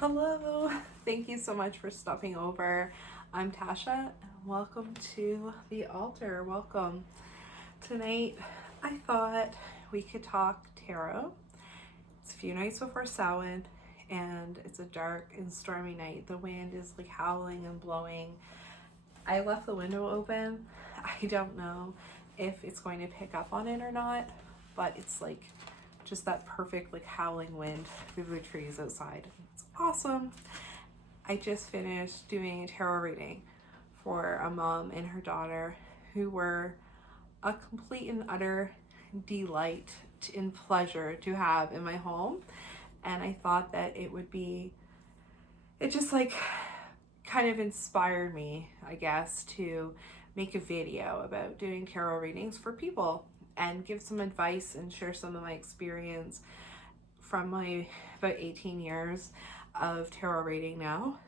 Hello, thank you so much for stopping over. I'm Tasha, and welcome to the altar. Welcome. Tonight, I thought we could talk tarot. It's a few nights before Samhain, and it's a dark and stormy night. The wind is like howling and blowing. I left the window open. I don't know if it's going to pick up on it or not, but it's like just that perfect like howling wind through the trees outside. It's awesome. I just finished doing a tarot reading for a mom and her daughter who were a complete and utter delight and pleasure to have in my home. And I thought that it just like kind of inspired me, I guess, to make a video about doing tarot readings for people and give some advice and share some of my experience from my about 18 years of tarot reading now,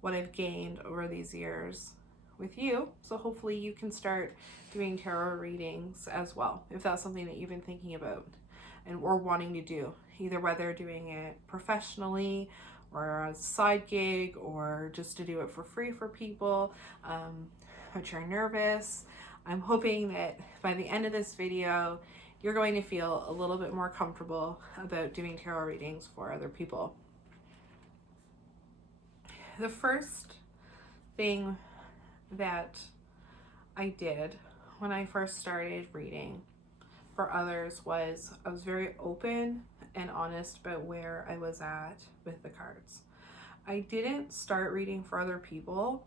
what I've gained over these years with you. So hopefully you can start doing tarot readings as well, if that's something that you've been thinking about and or wanting to do, either whether doing it professionally or a side gig or just to do it for free for people, but you're nervous. I'm hoping that by the end of this video, you're going to feel a little bit more comfortable about doing tarot readings for other people. The first thing that I did when I first started reading for others was I was very open and honest about where I was at with the cards. I didn't start reading for other people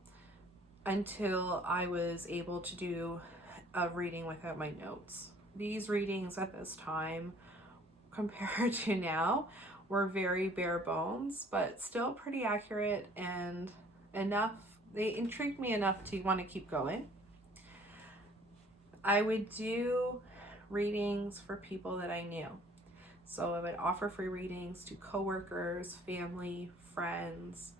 until I was able to do a reading without my notes. These readings at this time, compared to now, were very bare bones, but still pretty accurate and enough. They intrigued me enough to want to keep going. I would do readings for people that I knew. So I would offer free readings to coworkers, family, friends,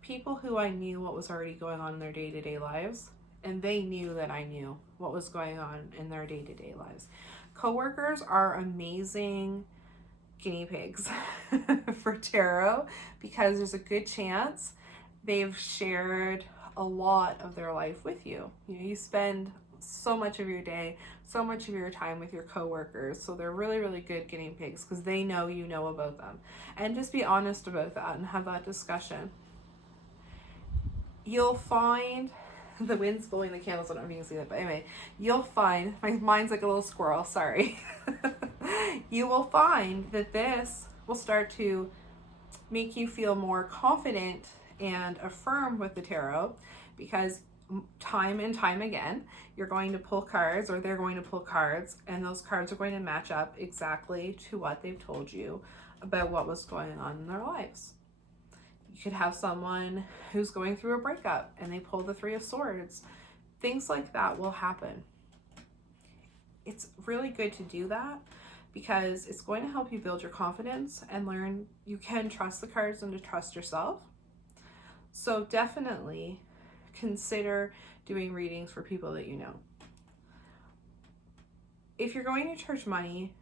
people who I knew what was already going on in their day-to-day lives, and they knew that I knew what was going on in their day-to-day lives. Coworkers are amazing guinea pigs for tarot because there's a good chance they've shared a lot of their life with you. You spend so much of your day, so much of your time with your coworkers, so they're really, really good guinea pigs because they know you know about them. And just be honest about that and have that discussion. You'll find the wind's blowing the candles. I don't know if you can see that, but anyway, you'll find my mind's like a little squirrel. Sorry. You will find that this will start to make you feel more confident and affirm with the tarot because time and time again, you're going to pull cards or they're going to pull cards, and those cards are going to match up exactly to what they've told you about what was going on in their lives. You could have someone who's going through a breakup and they pull the Three of Swords. Things like that will happen. It's really good to do that because it's going to help you build your confidence and learn you can trust the cards and to trust yourself. So definitely consider doing readings for people that you know. If you're going to charge money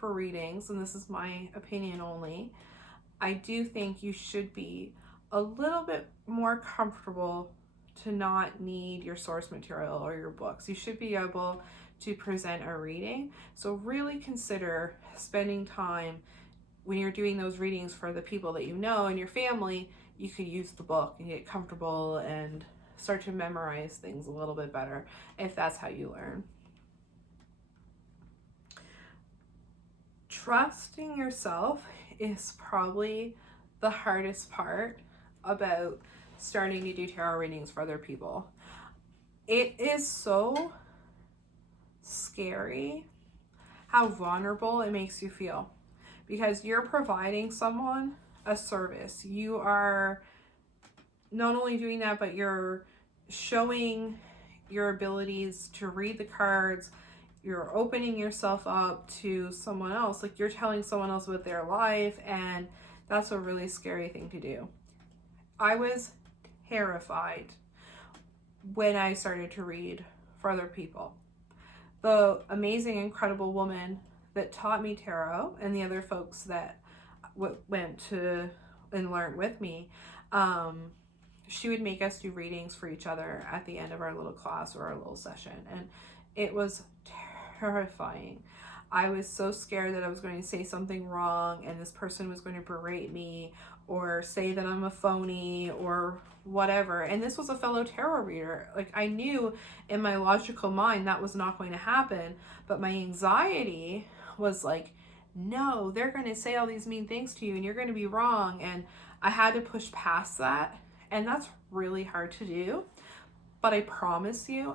for readings, and this is my opinion only, I do think you should be a little bit more comfortable to not need your source material or your books. You should be able to present a reading. So really consider spending time when you're doing those readings for the people that you know and your family. You could use the book and get comfortable and start to memorize things a little bit better if that's how you learn. Trusting yourself is probably the hardest part about starting to do tarot readings for other people. It is so scary how vulnerable it makes you feel because you're providing someone a service. You are not only doing that, but you're showing your abilities to read the cards. You're opening yourself up to someone else. Like you're telling someone else about their life, and that's a really scary thing to do. I was terrified when I started to read for other people. The amazing, incredible woman that taught me tarot and the other folks that went to and learned with me, she would make us do readings for each other at the end of our little class or our little session. And it was terrifying. I was so scared that I was going to say something wrong and this person was going to berate me or say that I'm a phony or whatever. And this was a fellow tarot reader. Like, I knew in my logical mind that was not going to happen, but my anxiety was like, no, they're going to say all these mean things to you and you're going to be wrong. And I had to push past that. And that's really hard to do. But I promise you,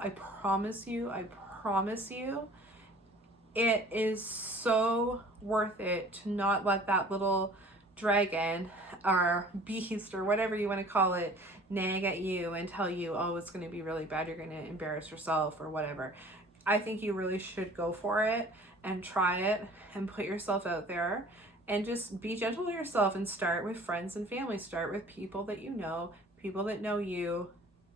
it is so worth it to not let that little dragon or beast or whatever you want to call it nag at you and tell you, oh, it's going to be really bad, you're going to embarrass yourself or whatever. I think you really should go for it and try it and put yourself out there and just be gentle to yourself and start with friends and family. Start with people that you know, people that know you,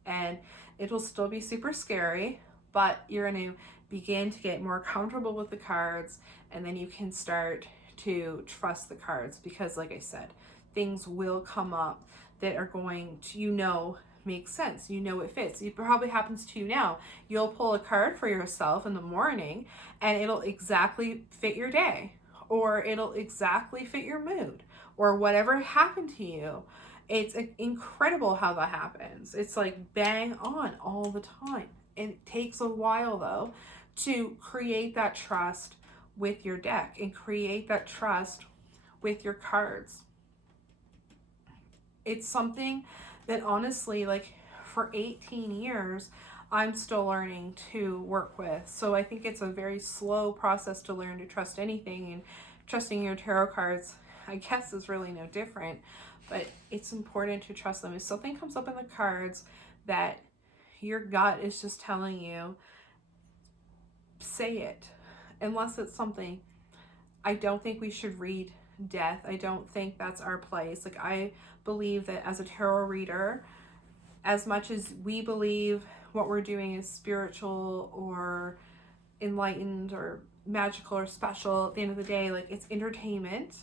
and it'll still be super scary, but you're going to begin to get more comfortable with the cards, and then you can start to trust the cards because, like I said, things will come up that are going to, make sense. It fits. It probably happens to you now. You'll pull a card for yourself in the morning and it'll exactly fit your day, or it'll exactly fit your mood, or whatever happened to you. It's incredible how that happens. It's like bang on all the time. It takes a while though to create that trust with your deck and create that trust with your cards. It's something that honestly, like, for 18 years, I'm still learning to work with. So I think it's a very slow process to learn to trust anything, and trusting your tarot cards, I guess, is really no different. But it's important to trust them. If something comes up in the cards that your gut is just telling you, say it. Unless it's something, I don't think we should read death. I don't think that's our place. Like, I believe that as a tarot reader, as much as we believe what we're doing is spiritual or enlightened or magical or special, at the end of the day, like, it's entertainment,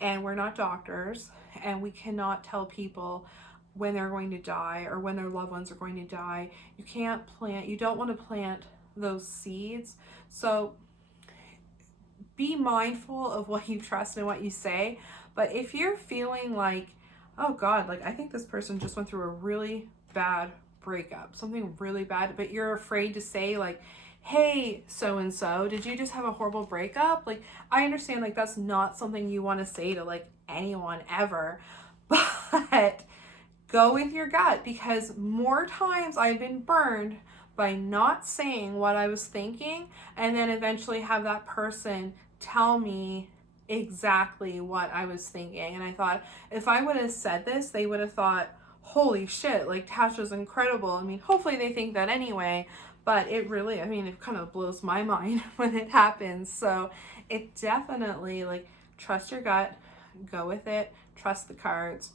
and we're not doctors, and we cannot tell people when they're going to die or when their loved ones are going to die. You don't want to plant those seeds. So be mindful of what you trust and what you say. But if you're feeling like, oh God, like, I think this person just went through a really bad breakup, something really bad, but you're afraid to say, like, hey, so-and-so, did you just have a horrible breakup? Like, I understand, like, that's not something you want to say to, like, anyone ever, but go with your gut, because more times I've been burned by not saying what I was thinking and then eventually have that person tell me exactly what I was thinking. And I thought, if I would have said this, they would have thought, holy shit, like, Tasha's incredible. I mean, hopefully they think that anyway, but it really, it kind of blows my mind when it happens. So it definitely, like, trust your gut, go with it, trust the cards.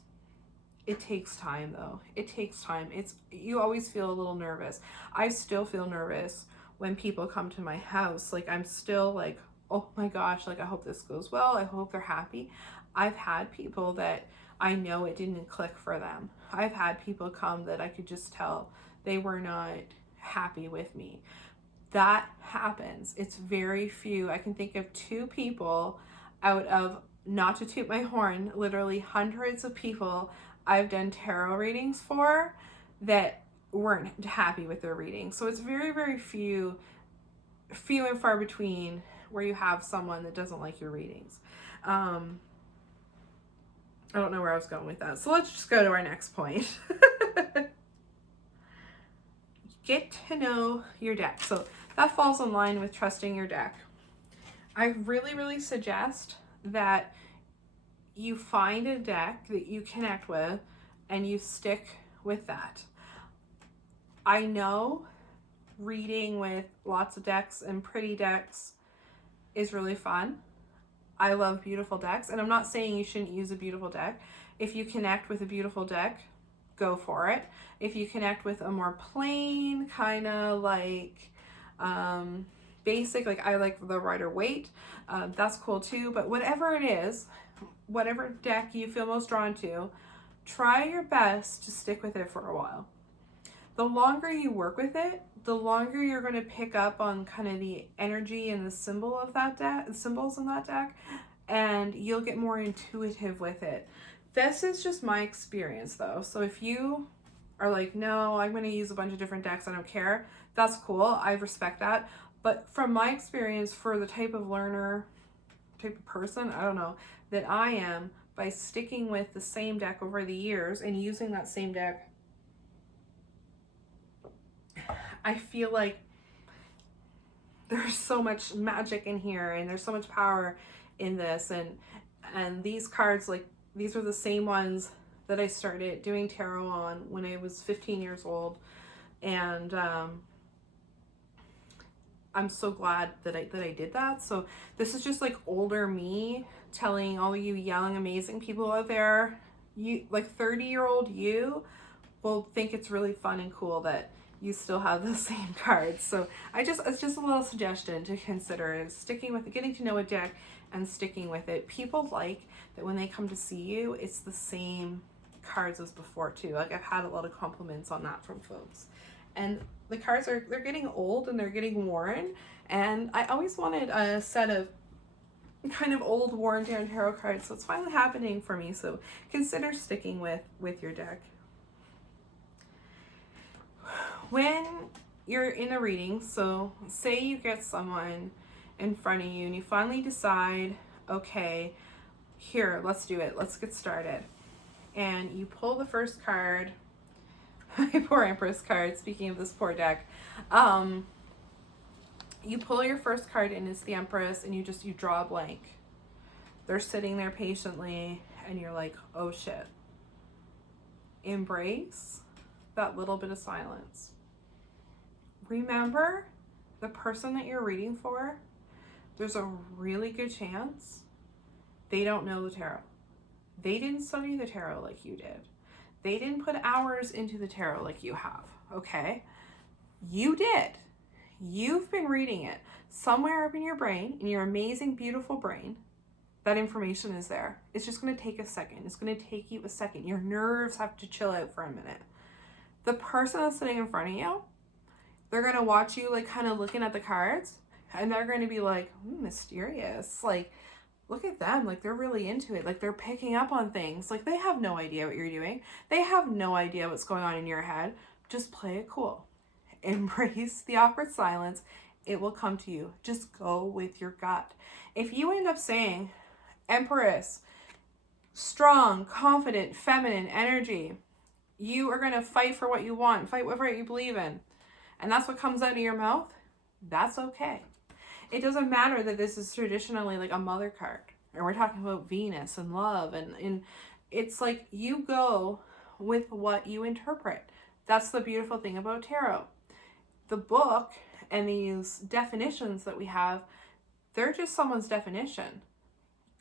It takes time though. It takes time. You always feel a little nervous. I still feel nervous when people come to my house. Like, I'm still like, oh my gosh, like, I hope this goes well. I hope they're happy. I've had people that I know it didn't click for them. I've had people come that I could just tell they were not happy with me. That happens. It's very few. I can think of 2 people out of, not to toot my horn, literally hundreds of people I've done tarot readings for that weren't happy with their reading. So it's very, very few and far between where you have someone that doesn't like your readings. I don't know where I was going with that. So let's just go to our next point. Get to know your deck. So that falls in line with trusting your deck. I really, really suggest that you find a deck that you connect with and you stick with that. I know reading with lots of decks and pretty decks is really fun. I love beautiful decks, and I'm not saying you shouldn't use a beautiful deck. If you connect with a beautiful deck, go for it. If you connect with a more plain, kind of like basic, like I like the Rider-Waite, that's cool too. But whatever it is, whatever deck you feel most drawn to, try your best to stick with it for a while. The longer you work with it, the longer you're going to pick up on kind of the energy and the symbol of that deck, symbols in that deck, and you'll get more intuitive with it. This is just my experience though. So if you are like, no, I'm going to use a bunch of different decks, I don't care, that's cool. I respect that. But from my experience, for the type of learner, type of person, I don't know, that I am, by sticking with the same deck over the years and using that same deck, I feel like there's so much magic in here and there's so much power in this. And these cards, like, these are the same ones that I started doing tarot on when I was 15 years old. And I'm so glad that I did that. So this is just like older me telling all you young, amazing people out there, you, like 30-year-old you will think it's really fun and cool that you still have the same cards. So it's just a little suggestion to consider, is sticking with it, getting to know a deck and sticking with it. People like that when they come to see you, it's the same cards as before too. Like, I've had a lot of compliments on that from folks. And the cards they're getting old and they're getting worn. And I always wanted a set of kind of old, worn down tarot cards. So it's finally happening for me. So consider sticking with your deck. When you're in a reading, so say you get someone in front of you and you finally decide, okay, here, let's do it. Let's get started. And you pull the first card. My poor Empress card, speaking of this poor deck. You pull your first card and it's the Empress, and you draw a blank. They're sitting there patiently and you're like, oh shit. Embrace that little bit of silence. Remember, the person that you're reading for, there's a really good chance they don't know the tarot. They didn't study the tarot like you did. They didn't put hours into the tarot like you have, okay? You did. You've been reading it. Somewhere up in your brain, in your amazing, beautiful brain, that information is there. It's just going to take a second. It's going to take you a second. Your nerves have to chill out for a minute. The person that's sitting in front of you, they're going to watch you, like, kind of looking at the cards, and they're going to be like, mysterious. Like, look at them. Like, they're really into it. Like, they're picking up on things. Like, they have no idea what you're doing. They have no idea what's going on in your head. Just play it cool. Embrace the awkward silence. It will come to you. Just go with your gut. If you end up saying, Empress, strong, confident, feminine energy, you are going to fight for what you want, fight for what you believe in, and that's what comes out of your mouth, that's okay. It doesn't matter that this is traditionally like a mother card, and we're talking about Venus and love, and it's like you go with what you interpret. That's the beautiful thing about tarot. The book and these definitions that we have, they're just someone's definition.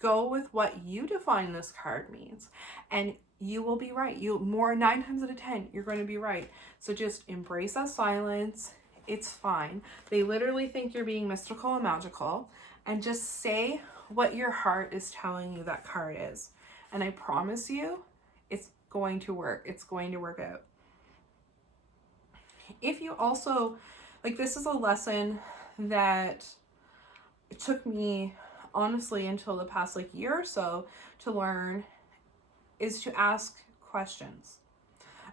Go with what you define this card means, and you will be right. 9 times out of 10, you're going to be right. So just embrace that silence. It's fine. They literally think you're being mystical and magical, and just say what your heart is telling you that card is. And I promise you, it's going to work. It's going to work out. If you also, like, this is a lesson that it took me honestly until the past year or so to learn, is to ask questions.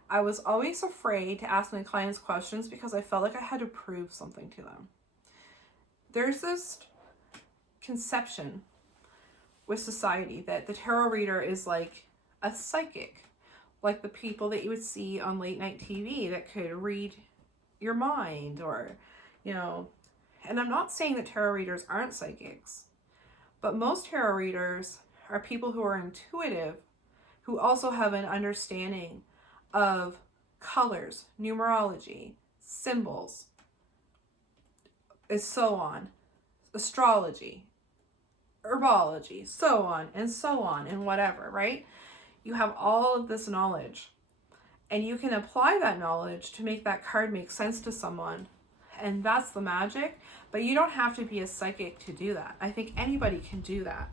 I was always afraid to ask my clients questions because I felt like I had to prove something to them. There's this conception with society that the tarot reader is like a psychic, like the people that you would see on late night TV that could read your mind, or, and I'm not saying that tarot readers aren't psychics, but most tarot readers are people who are intuitive, who also have an understanding of colors, numerology, symbols, and so on, astrology, herbology, so on, and whatever, right? You have all of this knowledge, and you can apply that knowledge to make that card make sense to someone, and that's the magic. But you don't have to be a psychic to do that. I think anybody can do that.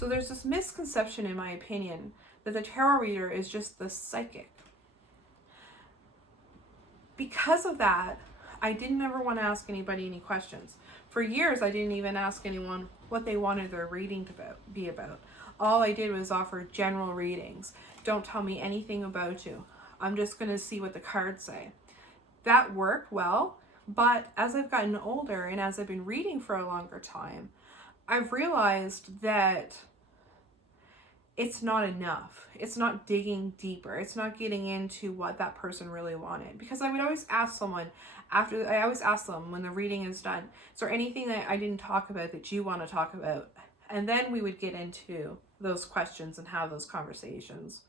So there's this misconception, in my opinion, that the tarot reader is just the psychic. Because of that, I didn't ever want to ask anybody any questions. For years, I didn't even ask anyone what they wanted their reading to be about. All I did was offer general readings. Don't tell me anything about you. I'm just going to see what the cards say. That worked well, but as I've gotten older and as I've been reading for a longer time, I've realized that it's not enough. It's not digging deeper. It's not getting into what that person really wanted. Because I would always ask someone I always ask them when the reading is done, is there anything that I didn't talk about that you want to talk about? And then we would get into those questions and have those conversations.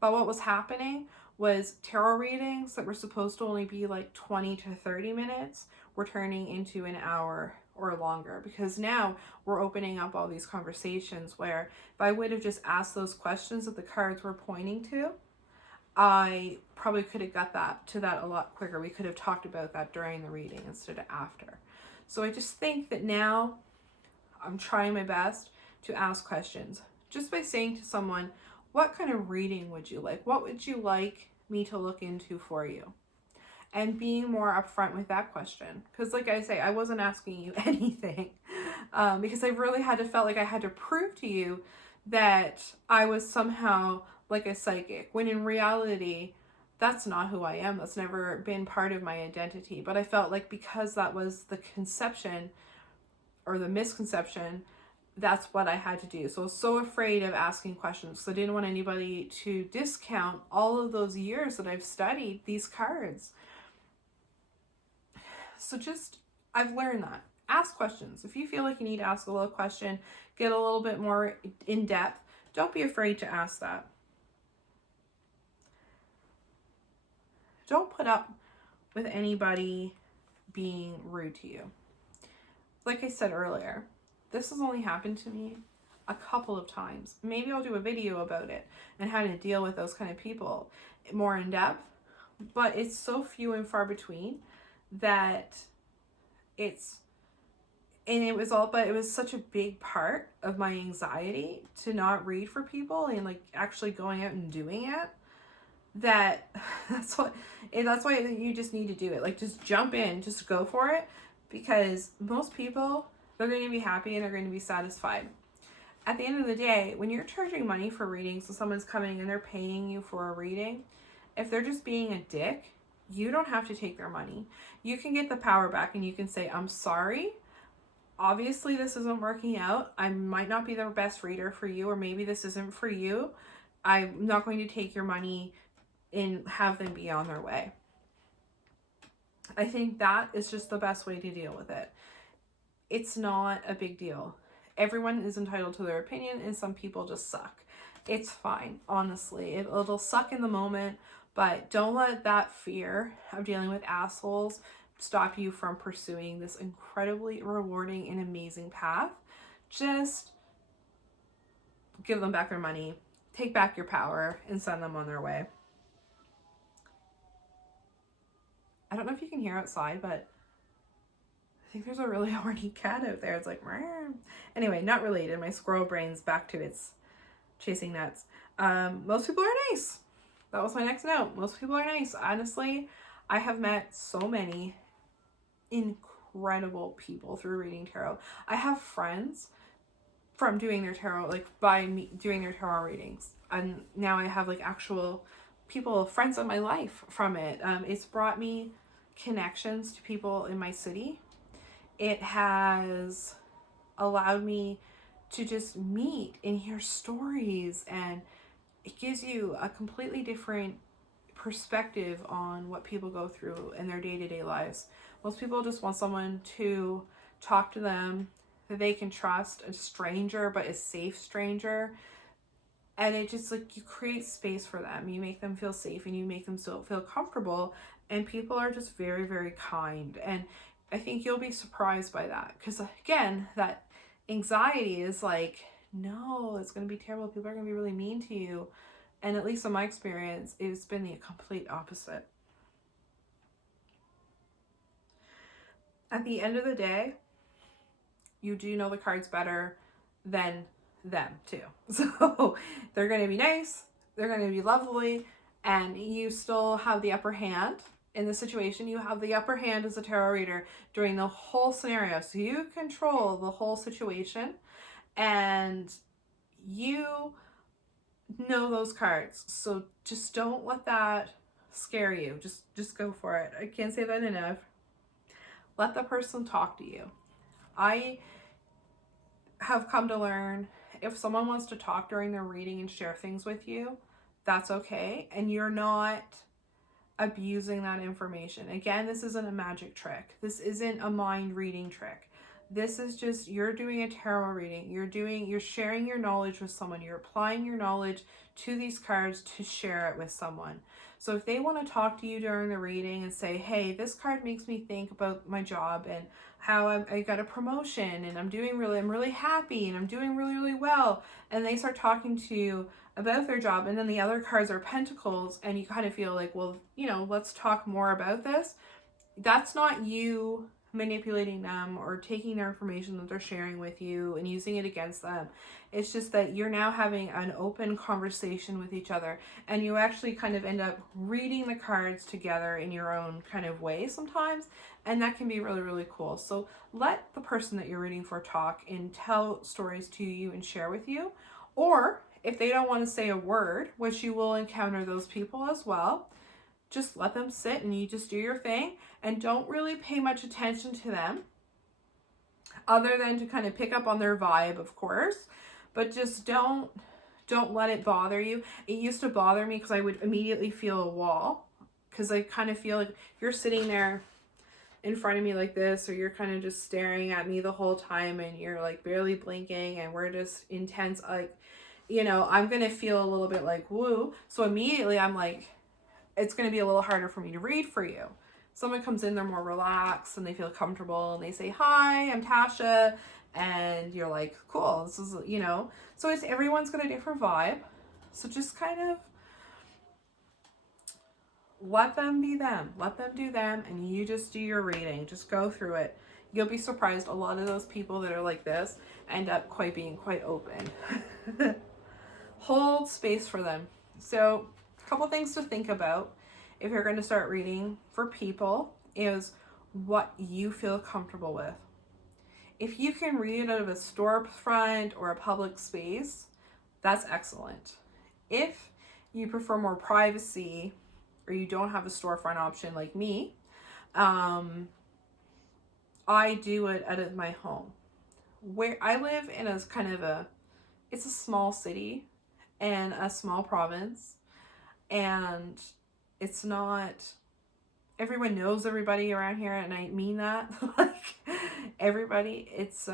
But what was happening was tarot readings that were supposed to only be like 20 to 30 minutes were turning into an hour or longer, because now we're opening up all these conversations where if I would have just asked those questions that the cards were pointing to, I probably could have got that a lot quicker. We could have talked about that during the reading instead of after. So I just think that now I'm trying my best to ask questions. Just by saying to someone, what kind of reading would you like? What would you like me to look into for you? And being more upfront with that question. Because like I say, I wasn't asking you anything. Because I really felt like I had to prove to you that I was somehow like a psychic. When in reality, that's not who I am. That's never been part of my identity. But I felt like because that was the conception or the misconception, that's what I had to do. So I was so afraid of asking questions. So I didn't want anybody to discount all of those years that I've studied these cards. So I've learned that. Ask questions. If you feel like you need to ask a little question, get a little bit more in depth, don't be afraid to ask that. Don't put up with anybody being rude to you. Like I said earlier, this has only happened to me a couple of times. Maybe I'll do a video about it and how to deal with those kind of people more in depth, but it's so few and far between that it was such a big part of my anxiety to not read for people and like actually going out and doing it, that that's why you just need to do it. Like, just jump in, just go for it, because most people, they're going to be happy and they're going to be satisfied. At the end of the day, when you're charging money for readings, so someone's coming and they're paying you for a reading, if they're just being a dick, you don't have to take their money. You can get the power back and you can say, I'm sorry. Obviously, this isn't working out. I might not be the best reader for you, or maybe this isn't for you. I'm not going to take your money and have them be on their way. I think that is just the best way to deal with it. It's not a big deal. Everyone is entitled to their opinion, and some people just suck. It's fine, honestly. It'll suck in the moment, but don't let that fear of dealing with assholes stop you from pursuing this incredibly rewarding and amazing path. Just give them back their money, take back your power, and send them on their way. I don't know if you can hear outside, but I think there's a really horny cat out there. It's like, Meow. Anyway, not related. My squirrel brain's back to its chasing nuts. Most people are nice. That was my next note. Most people are nice. Honestly, I have met so many incredible people through reading tarot. I have friends from doing their tarot, like by me doing their tarot readings. And now I have like actual people, friends of my life from it. It's brought me connections to people in my city. It has allowed me to just meet and hear stories, and it gives you a completely different perspective on what people go through in their day-to-day lives. Most people just want someone to talk to them that they can trust, a stranger, but a safe stranger. And it just, like, you create space for them. You make them feel safe and you make them feel comfortable. And people are just very, very kind. And I think you'll be surprised by that. Because, again, that anxiety is like, no, it's going to be terrible. People are going to be really mean to you. And at least in my experience, it's been the complete opposite. At the end of the day, you do know the cards better than them too. So they're going to be nice, they're going to be lovely, and you still have the upper hand in the situation. You have the upper hand as a tarot reader during the whole scenario. So you control the whole situation, and you know those cards. So just don't let that scare you. Just go for it. I can't say that enough. Let the person talk to you. I have come to learn, if someone wants to talk during their reading and share things with you, that's okay. And you're not abusing that information. Again, this isn't a magic trick. This isn't a mind reading trick. This is just, you're doing a tarot reading. You're sharing your knowledge with someone. You're applying your knowledge to these cards to share it with someone. So if they want to talk to you during the reading and say, hey, this card makes me think about my job and how I got a promotion and I'm really happy and I'm doing really, really well. And they start talking to you about their job, and then the other cards are pentacles, and you kind of feel like, well, let's talk more about this. That's not you manipulating them or taking their information that they're sharing with you and using it against them. It's just that you're now having an open conversation with each other, and you actually kind of end up reading the cards together in your own kind of way sometimes, and that can be really, really cool. So let the person that you're reading for talk and tell stories to you and share with you. Or if they don't want to say a word, which you will encounter those people as well, just let them sit and you just do your thing, and don't really pay much attention to them other than to kind of pick up on their vibe, of course, but just don't let it bother you. It used to bother me because I would immediately feel a wall, because I kind of feel like if you're sitting there in front of me like this, or you're kind of just staring at me the whole time and you're like barely blinking and we're just intense, like, I'm going to feel a little bit like, woo. So immediately I'm like, it's going to be a little harder for me to read for you. Someone comes in, they're more relaxed and they feel comfortable and they say, hi, I'm Tasha. And you're like, cool. This is, so everyone's got a different vibe. So just kind of let them be them. Let them do them, and you just do your reading. Just go through it. You'll be surprised. A lot of those people that are like this end up being quite open. Hold space for them. So a couple things to think about if you're going to start reading for people is what you feel comfortable with. If you can read out of a storefront or a public space, that's excellent. If you prefer more privacy, or you don't have a storefront option like me, I do it out of my home. Where I live in a kind of it's a small city and a small province, and it's not, everyone knows everybody around here, and I mean that, like everybody, it's,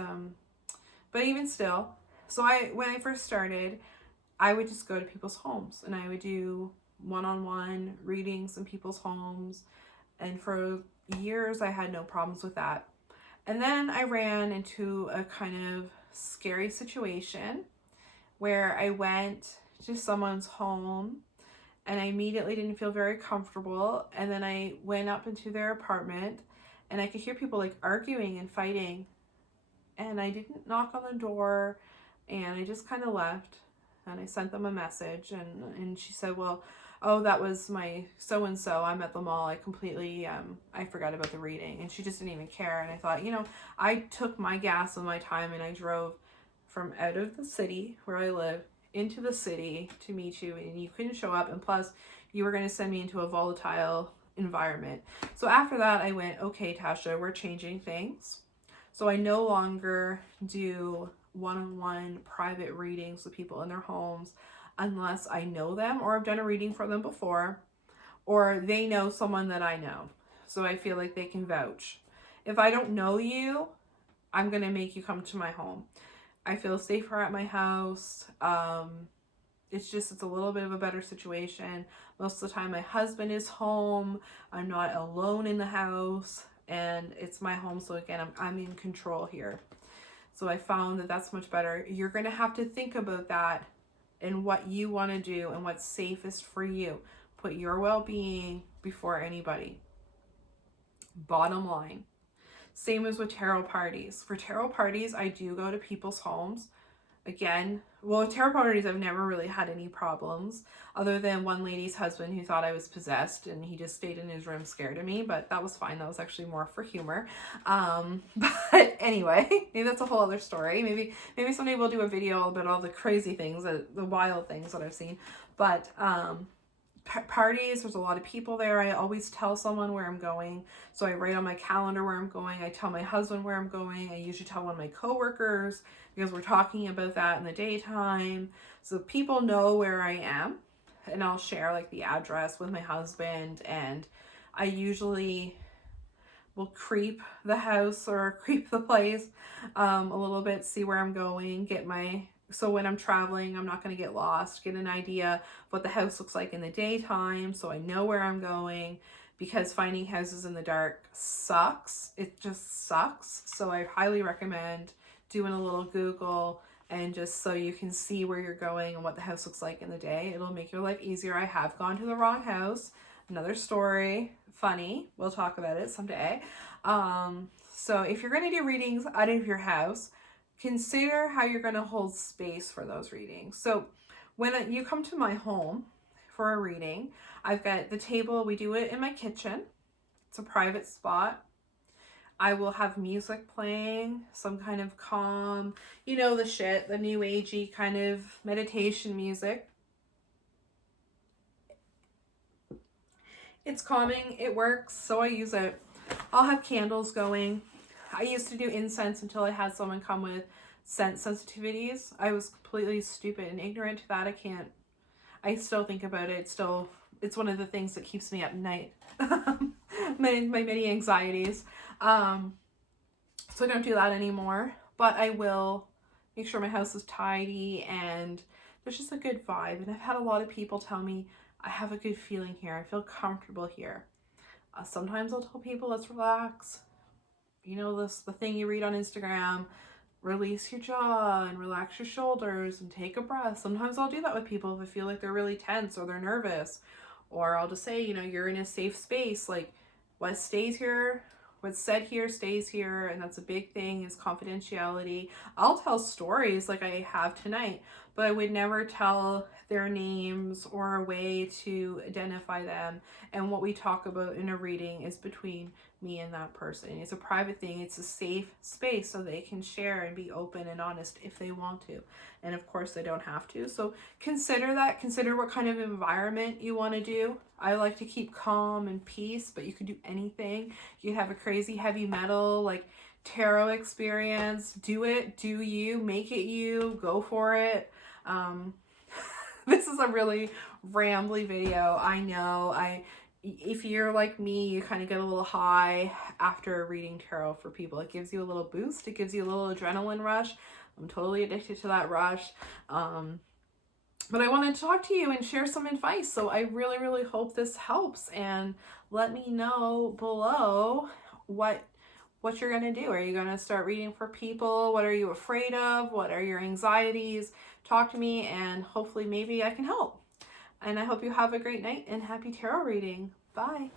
but even still, so when I first started, I would just go to people's homes and I would do one-on-one readings in people's homes, and for years I had no problems with that. And then I ran into a kind of scary situation where I went to someone's home and I immediately didn't feel very comfortable, and then I went up into their apartment and I could hear people like arguing and fighting, and I didn't knock on the door, and I just kind of left. And I sent them a message, and she said, well, oh, that was my so-and-so. I'm at the mall. I completely, I forgot about the reading. And she just didn't even care. And I thought, I took my gas and my time and I drove from out of the city where I live into the city to meet you, and you couldn't show up. And plus, you were going to send me into a volatile environment. So after that, I went, okay, Tasha, we're changing things. So I no longer do one-on-one private readings with people in their homes unless I know them, or I've done a reading for them before, or they know someone that I know, so I feel like they can vouch. If I don't know you, I'm gonna make you come to my home. I feel safer at my house. It's a little bit of a better situation. Most of the time my husband is home, I'm not alone in the house, and it's my home, so again, I'm in control here. So I found that that's much better. You're going to have to think about that and what you want to do and what's safest for you. Put your well-being before anybody. Bottom line. Same as with tarot parties. For tarot parties, I do go to people's homes. Again, well, with tarot parties, I've never really had any problems other than one lady's husband who thought I was possessed and he just stayed in his room scared of me, but that was fine. That was actually more for humor. But anyway, maybe that's a whole other story. Maybe someday we'll do a video about all the crazy things, the wild things that I've seen. But parties, there's a lot of people there. I always tell someone where I'm going, so I write on my calendar where I'm going. I tell my husband where I'm going. I usually tell one of my coworkers because we're talking about that in the daytime, so people know where I am. And I'll share like the address with my husband, and I usually will creep the house or creep the place a little bit, see where I'm going, so when I'm traveling, I'm not going to get lost, get an idea of what the house looks like in the daytime so I know where I'm going, because finding houses in the dark sucks. It just sucks. So I highly recommend doing a little Google, and just so you can see where you're going and what the house looks like in the day. It'll make your life easier. I have gone to the wrong house. Another story. Funny. We'll talk about it someday. So if you're going to do readings out of your house, consider how you're going to hold space for those readings. So when you come to my home for a reading, I've got the table. We do it in my kitchen. It's a private spot. I will have music playing, some kind of calm, the new agey kind of meditation music. It's calming, it works, so I use it. I'll have candles going. I used to do incense until I had someone come with scent sensitivities. I was completely stupid and ignorant to that. I still think about it. It's one of the things that keeps me up at night. my many anxieties. So I don't do that anymore, but I will make sure my house is tidy and there's just a good vibe. And I've had a lot of people tell me, I have a good feeling here. I feel comfortable here. Sometimes I'll tell people, let's relax. The thing you read on Instagram, release your jaw and relax your shoulders and take a breath. Sometimes I'll do that with people if I feel like they're really tense or they're nervous. Or I'll just say, you're in a safe space. Like, what stays here, what's said here stays here, and that's a big thing, is confidentiality. I'll tell stories like I have tonight, but I would never tell their names or a way to identify them. And what we talk about in a reading is between me and that person. It's a private thing. It's a safe space so they can share and be open and honest if they want to. And of course they don't have to. So consider that. Consider what kind of environment you want to do. I like to keep calm and peace, but you could do anything. You could have a crazy heavy metal, like tarot experience. Do it. Do you. Make it you. Go for it. This is a really rambly video. I know. If you're like me, you kind of get a little high after reading tarot for people. It gives you a little boost. It gives you a little adrenaline rush. I'm totally addicted to that rush. But I wanted to talk to you and share some advice. So I really, really hope this helps. And let me know below what you're going to do. Are you going to start reading for people? What are you afraid of? What are your anxieties? Talk to me, and hopefully maybe I can help. And I hope you have a great night and happy tarot reading. Bye.